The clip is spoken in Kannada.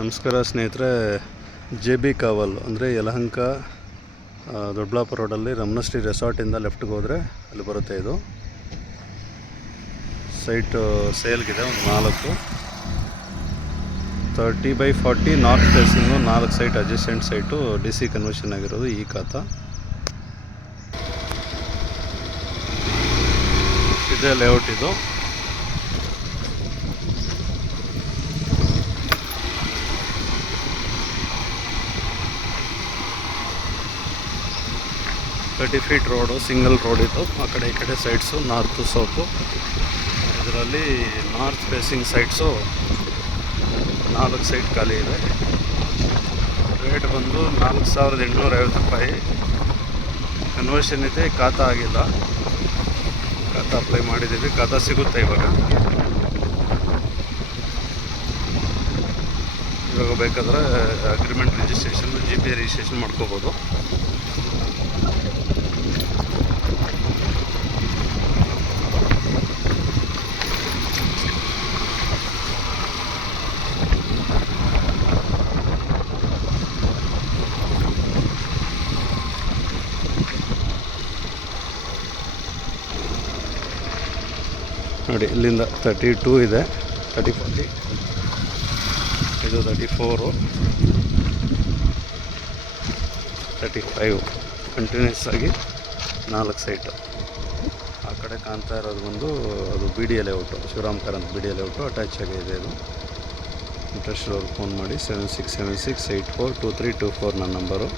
ನಮಸ್ಕಾರ ಸ್ನೇಹಿತರೆ, JB ಕಾವಲ್ ಅಂದರೆ ಯಲಹಂಕ ದೊಡ್ಡಬಳ್ಳಾಪುರ ರೋಡಲ್ಲಿ ರಮಣಶ್ರೀ ರೆಸಾರ್ಟಿಂದ ಲೆಫ್ಟ್ಗೆ ಹೋದರೆ ಅಲ್ಲಿ ಬರುತ್ತೆ. ಇದು ಸೈಟು ಸೇಲ್ಗಿದೆ. ಒಂದು 30x40 north facing 4 site adjacent site DC conversion ಆಗಿರೋದು ಈ ಖಾತಾ. ಇದೇ ಲೇಔಟ್. ಇದು 30 ಫೀಟ್ ರೋಡು, ಸಿಂಗಲ್ ರೋಡ್. ಇದು ಆ ಕಡೆ ಈ ಕಡೆ ಸೈಡ್ಸು ನಾರ್ತು ಸೌತು. ಇದರಲ್ಲಿ ನಾರ್ತ್ ಫೇಸಿಂಗ್ ಸೈಟ್ಸು 4 ಸೈಟ್ ಖಾಲಿ ಇದೆ. ರೇಟ್ ಬಂದು 4,850 ರೂಪಾಯಿ. ಕನ್ವರ್ಷನ್ ಇದೆ, ಖಾತಾ ಆಗಿಲ್ಲ. ಖಾತಾ ಅಪ್ಲೈ ಮಾಡಿದ್ದೀವಿ, ಖಾತಾ ಸಿಗುತ್ತೆ ಇವಾಗ ಬೇಕಾದರೆ ಅಗ್ರಿಮೆಂಟ್ ರಿಜಿಸ್ಟ್ರೇಷನ್, GP ರಿಜಿಸ್ಟ್ರೇಷನ್ ಮಾಡ್ಕೋಬೋದು. ನೋಡಿ, ಇಲ್ಲಿಂದ 32 ಇದೆ, 30-40, ಇದು 34, 35 ಕಂಟಿನ್ಯೂಸ್ ಆಗಿ 4 ಸೈಟು. ಆ ಕಡೆ ಕಾಣ್ತಾ ಇರೋದು ಬಂದು ಅದು BDA layout, Shivaram Karanth BDA layout attach ಆಗಿದೆ. ಇದು ಇಂಟ್ರೆಸ್ಟ್ ಅವ್ರಿಗೆ ಫೋನ್ ಮಾಡಿ 7676842324 ನನ್ನ ನಂಬರು.